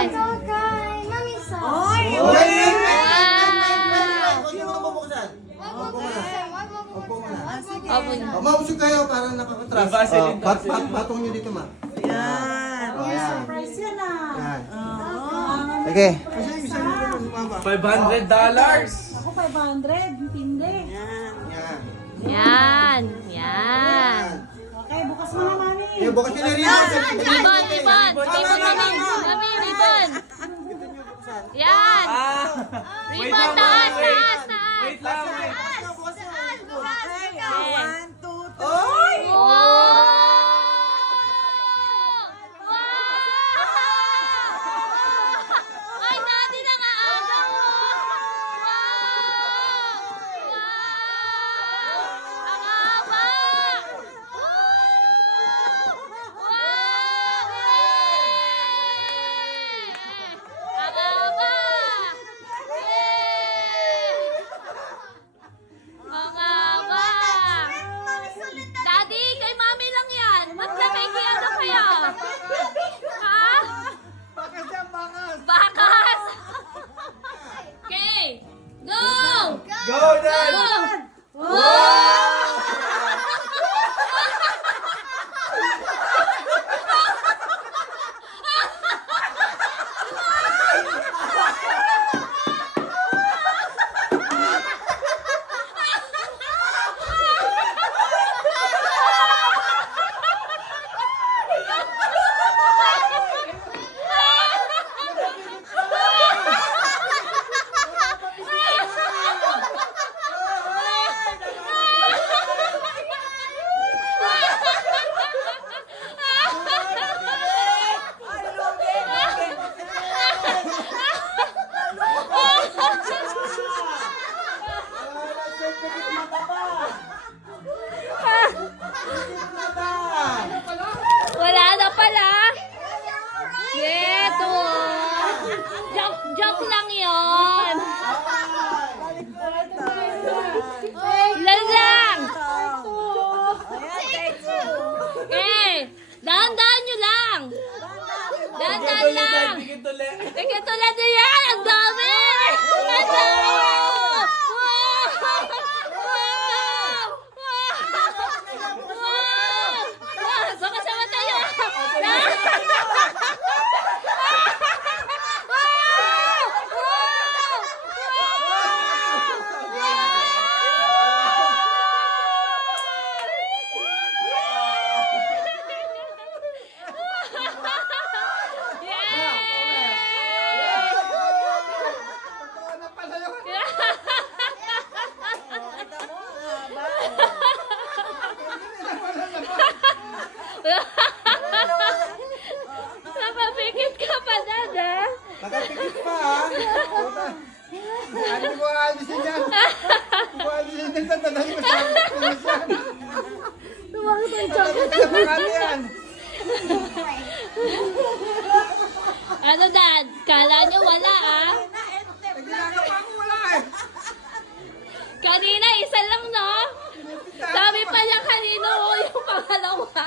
Yes. Kay Mami Sa. Oy! Huwag niyo mga bubuksan. Opo muna. Opo. Mausog kayo para nakakatras. Patong niyo dito, ma. Yan. Ayan. Surprise yan ah. Yan. Oo. Okay. $500. Ako 500. Tindi. Yan. Yan. Yan. Yan. Okay, bukas mo na, Mami. Yung bukas niyo na rin. Ribbon, ribbon. Ribbon, mami. Mami, ribbon. Yan. Wait Ribbon, lang, taas, wait. taas, taas. Wait lang, wait. Okay, 1, 2, 3. Wow! Ay, dati na nga aga mo! Wow! Ang haba! Ang haba! Ang haba! Daddy, kay mami lang yan. Ba't nakikiano kayo? Ha? Bakas yan, bakas. Bakas! Okay, go! Go, Dad! Go! Wala na pala. Yeto. Joke lang yon. Ilan lang. Okay. Dahan-dahan nyo lang. Dahan-dahan lang. Tigit ulit. Tingnan tulad nyo yan. Ang dami. Ang dami. Wow. Wow. Wow. Sama-sama tayo. Napapikit ka pa, Dada. Nakapikit pa, ha? Ano ko alisin yan? Kung alisin yan, tatadali mo siya. Tatadali yan. Ano, Dad? Kala nyo wala, ah? Ginagawa ko wala eh. Kanina, isa lang, no? Sabi pa niya kanino yung pangalawa.